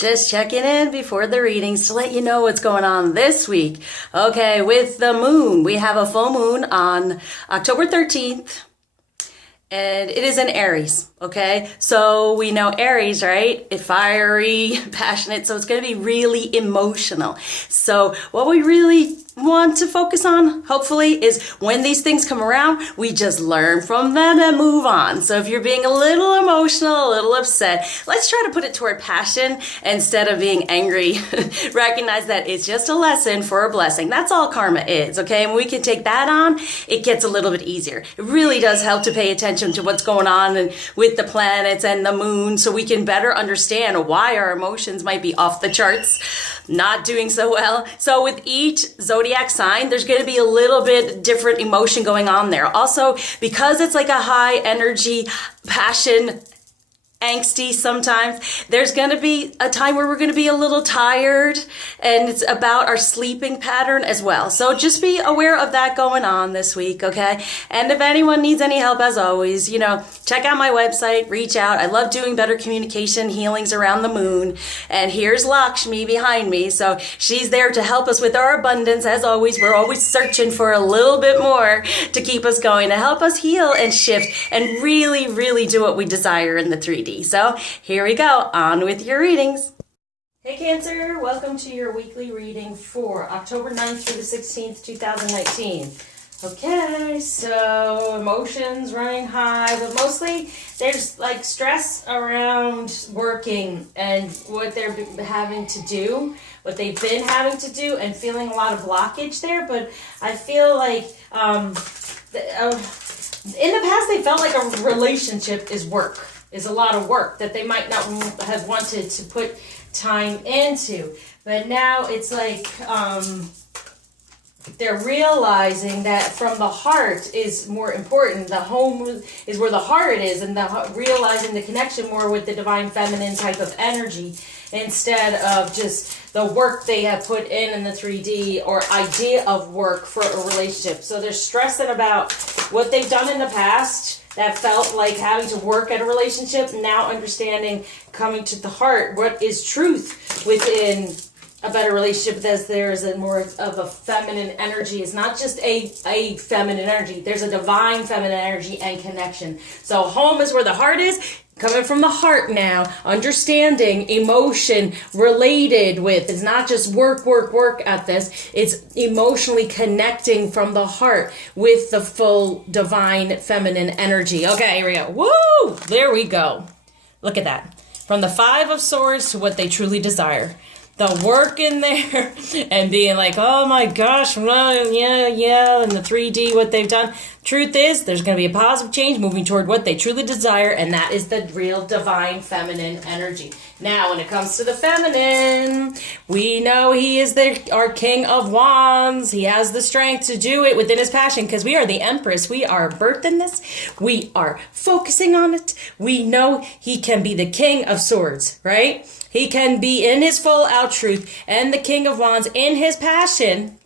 Just checking in before the readings to let you know what's going on this week. Okay, with the moon, we have a full moon on October 13th, and it is in Aries, okay? So we know Aries, right? It's fiery, passionate, so it's going to be really emotional. So what we really want to focus on, hopefully, is when these things come around, we just learn from them and move on. So if you're being a little emotional, a little upset, let's try to put it toward passion instead of being angry. Recognize that it's just a lesson for a blessing. That's all karma is, okay? And when we can take that on, it gets a little bit easier. It really does help to pay attention to what's going on and with the planets and the moon, so we can better understand why our emotions might be off the charts, not doing so well. So with each zodiac sign, there's going to be a little bit different emotion going on there. Also, because it's like a high energy, passion, angsty sometimes, there's going to be a time where we're going to be a little tired, and it's about our sleeping pattern as well. So just be aware of that going on this week, okay? And if anyone needs any help, as always, check out my website, ReachOut. I love doing better communication healings around the moon. And here's Lakshmi behind me. So she's there to help us with our abundance. As always, we're always searching for a little bit more to keep us going, to help us heal and shift and really, really do what we desire in the 3D. So here we go, on with your readings. Hey Cancer, welcome to your weekly reading for October 9th through the 16th, 2019. Okay, so emotions running high, but mostly there's like stress around working and what they're having to do, what they've been having to do, and feeling a lot of blockage there. But I feel like in the past they felt like a relationship is a lot of work that they might not have wanted to put time into. But now it's like they're realizing that from the heart is more important. The home is where the heart is, and realizing the connection more with the divine feminine type of energy instead of just the work they have put in the 3D or idea of work for a relationship. So they're stressing about what they've done in the past that felt like having to work at a relationship, now understanding, coming to the heart, what is truth within a better relationship, as there's a more of a feminine energy. It's not just a feminine energy. There's a divine feminine energy and connection. So home is where the heart is. Coming from the heart now, understanding emotion related with, it's not just work at this, it's emotionally connecting from the heart with the full divine feminine energy. Okay, here we go. Woo! There we go. Look at that. From the 5 of Swords to what they truly desire. The work in there and being like, oh my gosh, yeah, and the 3D, what they've done. Truth is, there's going to be a positive change moving toward what they truly desire, and that is the real divine feminine energy. Now, when it comes to the feminine, we know he is our king of wands. He has the strength to do it within his passion, because we are the empress. We are birthed in this. We are focusing on it. We know he can be the king of swords, right? He can be in his full out truth and the king of wands in his passion,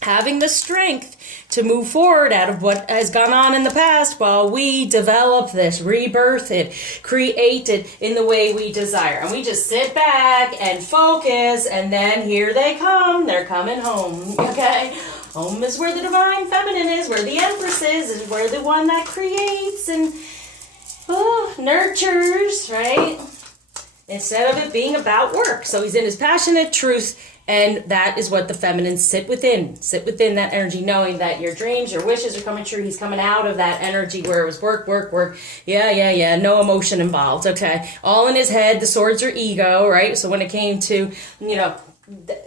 having the strength to move forward out of what has gone on in the past while we develop this, rebirth it, create it in the way we desire. And we just sit back and focus, and then here they come. They're coming home, okay? Home is where the divine feminine is, where the empress is where the one that creates and nurtures, right? Instead of it being about work. So he's in his passionate truth, and that is what the feminine sit within that energy, knowing that your dreams, your wishes are coming true. He's coming out of that energy where it was work. Yeah. No emotion involved. Okay. All in his head. The swords are ego, right? So when it came to,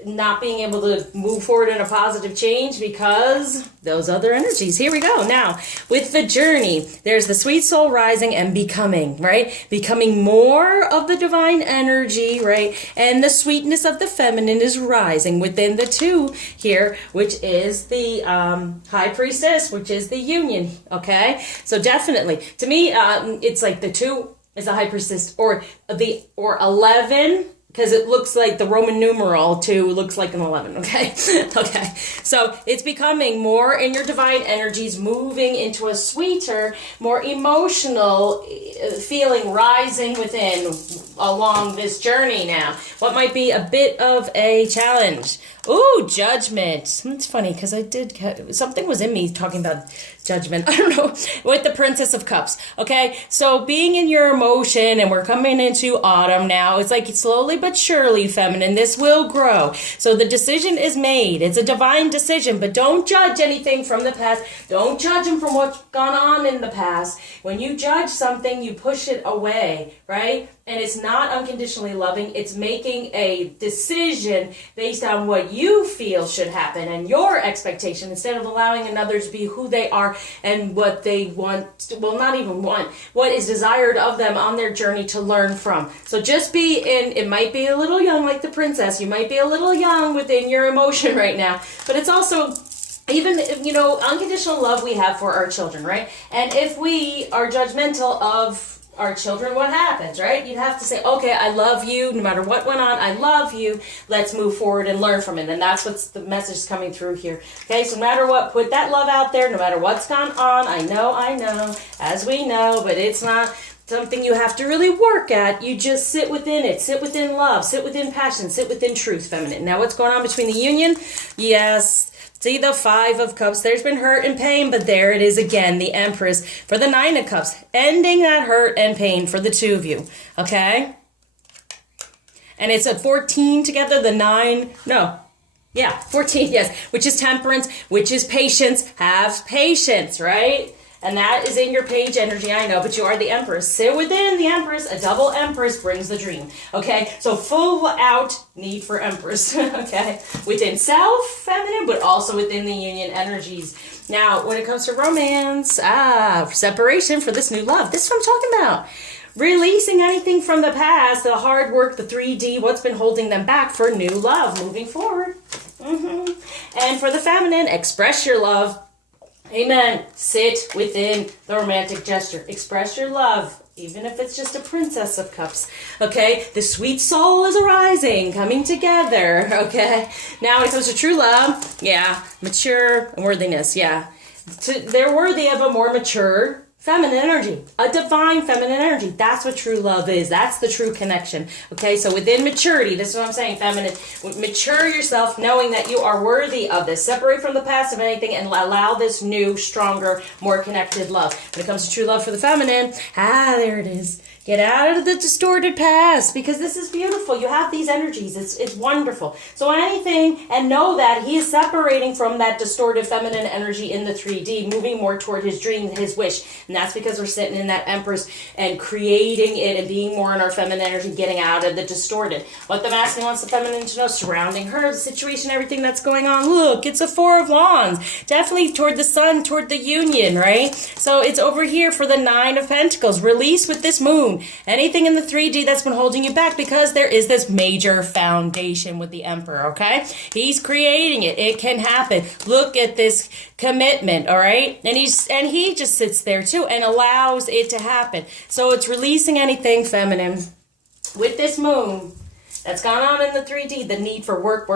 not being able to move forward in a positive change because those other energies. Here we go. Now, with the journey, there's the sweet soul rising and becoming, right? Becoming more of the divine energy, right? And the sweetness of the feminine is rising within the 2 here, which is the high priestess, which is the union, okay? So definitely, to me, it's like the 2 is the high priestess, or 11, because it looks like the Roman numeral 2 looks like an 11, okay? Okay, so it's becoming more in your divine energies, moving into a sweeter, more emotional feeling rising within along this journey now? What might be a bit of a challenge? Ooh, judgment. It's funny because something was in me talking about judgment. I don't know, with the Princess of Cups. Okay, so being in your emotion, and we're coming into autumn now. It's like slowly but surely, feminine, this will grow. So the decision is made. It's a divine decision, but don't judge anything from the past. Don't judge them from what's gone on in the past. When you judge something, you push it away, right? And it's not unconditionally loving. It's making a decision based on what you feel should happen and your expectation, instead of allowing another to be who they are and what they want, well, not even want, what is desired of them on their journey to learn from. So just be in, it might be a little young like the princess. You might be a little young within your emotion right now, but it's also even, you know, unconditional love we have for our children, right? And if we are judgmental of our children, what happens, right? You'd have to say, okay, I love you, no matter what went on, I love you, let's move forward and learn from it. And that's what's the message coming through here. Okay, so no matter what, put that love out there, no matter what's gone on. I know, as we know, but it's not something you have to really work at. You just sit within it, sit within love, sit within passion, sit within truth, feminine. Now what's going on between the union? Yes, see the Five of Cups. There's been hurt and pain, but there it is again, the Empress for the Nine of Cups, ending that hurt and pain for the two of you, okay? And it's a 14 together, the 9, no, yeah, 14, yes, which is temperance, which is patience. Have patience, right? And that is in your page energy, I know, but you are the Empress. Sit within the Empress. A double Empress brings the dream. Okay, so full out need for Empress. Okay, within self, feminine, but also within the union energies. Now, when it comes to romance, separation for this new love. This is what I'm talking about. Releasing anything from the past, the hard work, the 3D, what's been holding them back for new love moving forward. And for the feminine, express your love. Amen. Sit within the romantic gesture. Express your love, even if it's just a Princess of Cups. Okay? The sweet soul is arising, coming together. Okay? Now when it comes to true love, yeah, mature and worthiness, yeah. They're worthy of a more mature feminine energy, a divine feminine energy. That's what true love is. That's the true connection. Okay, so within maturity, this is what I'm saying, feminine. Mature yourself knowing that you are worthy of this. Separate from the past of anything and allow this new, stronger, more connected love. When it comes to true love for the feminine, there it is. Get out of the distorted past, because this is beautiful. You have these energies. It's wonderful. So anything, and know that he is separating from that distorted feminine energy in the 3D, moving more toward his dream, his wish. And that's because we're sitting in that Empress and creating it and being more in our feminine energy, getting out of the distorted. What the masculine wants the feminine to know, surrounding her, the situation, everything that's going on. Look, it's a Four of Wands. Definitely toward the sun, toward the union, right? So it's over here for the Nine of Pentacles. Release with this moon anything in the 3D that's been holding you back, because there is this major foundation with the Emperor, okay? He's creating it. It can happen. Look at this commitment, all right? And he just sits there too and allows it to happen. So it's releasing anything feminine with this moon that's gone on in the 3D, the need for work.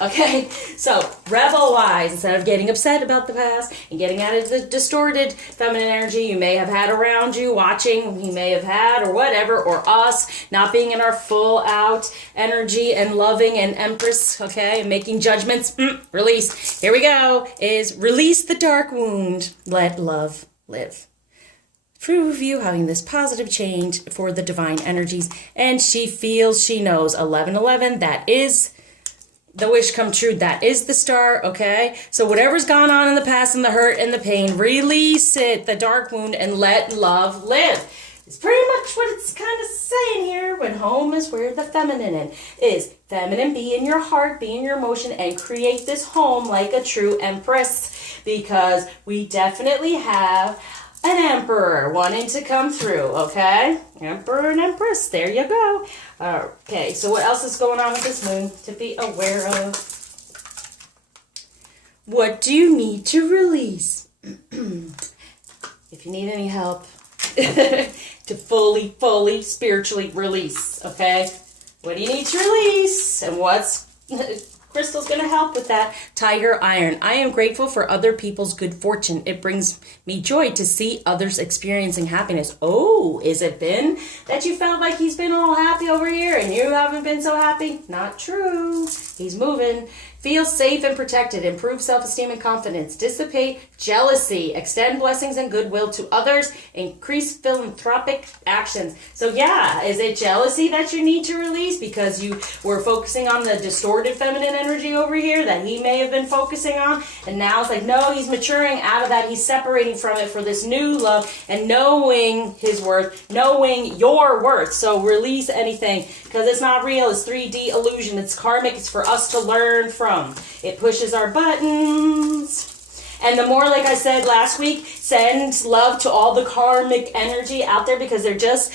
Okay? So, rebel-wise, instead of getting upset about the past and getting out of the distorted feminine energy you may have had around you, watching, you may have had, or whatever, or us, not being in our full-out energy and loving and Empress, okay, and making judgments, release. Here we go, is release the dark wound. Let love live. Prove you having this positive change for the divine energies, and she feels, she knows. 1111, that is the wish come true. That is the star, okay? So whatever's gone on in the past and the hurt and the pain, release it, the dark wound, and let love live. It's pretty much what it's kind of saying here. When home is where the feminine is. Feminine, be in your heart, be in your emotion, and create this home like a true Empress, because we definitely have an Emperor wanting to come through, okay? Emperor and Empress, there you go. Okay, so what else is going on with this moon to be aware of? What do you need to release? If you need any help to fully, spiritually release, okay? What do you need to release? And what's crystal's going to help with that. Tiger iron. I am grateful for other people's good fortune. It brings me joy to see others experiencing happiness. Oh, is it been that you felt like he's been all happy over here and you haven't been so happy? Not true. He's moving. Feel safe and protected. Improve self-esteem and confidence. Dissipate jealousy. Extend blessings and goodwill to others. Increase philanthropic actions. So yeah, is it jealousy that you need to release because you were focusing on the distorted feminine energy over here that he may have been focusing on? And now it's like, no, he's maturing out of that. He's separating from it for this new love and knowing his worth, knowing your worth. So release anything because it's not real. It's 3D illusion. It's karmic. It's for us to learn from. It pushes our buttons. And the more, like I said last week, send love to all the karmic energy out there because they're just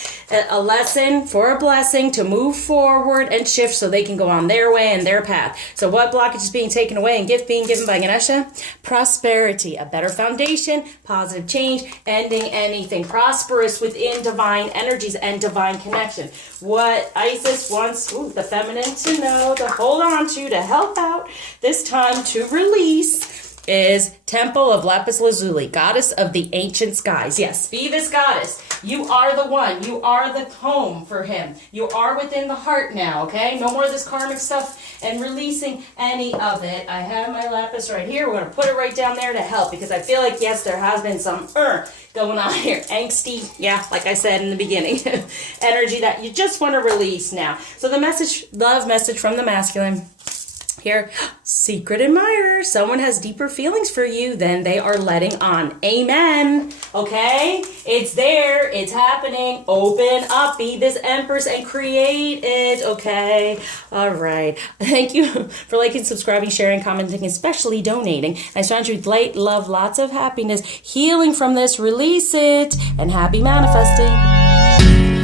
a lesson for a blessing to move forward and shift so they can go on their way and their path. So what blockage is being taken away and gift being given by Ganesha? Prosperity, a better foundation, positive change, ending anything prosperous within divine energies and divine connection. What Isis wants the feminine to know, to hold on to help out this time to release is Temple of Lapis Lazuli, goddess of the ancient skies. Yes, be this goddess. You are the one. You are the home for him. You are within the heart now, okay? No more of this karmic stuff and releasing any of it. I have my lapis right here. We're going to put it right down there to help because I feel like, yes, there has been some going on here. Angsty, yeah, like I said in the beginning. Energy that you just want to release now. So the message, love message from the masculine. Here, secret admirer. Someone has deeper feelings for you than they are letting on. Amen. Okay? It's there. It's happening. Open up. Be this empress and create it. Okay? All right. Thank you for liking, subscribing, sharing, commenting, especially donating. I surround you with light, love, lots of happiness. Healing from this. Release it. And happy manifesting.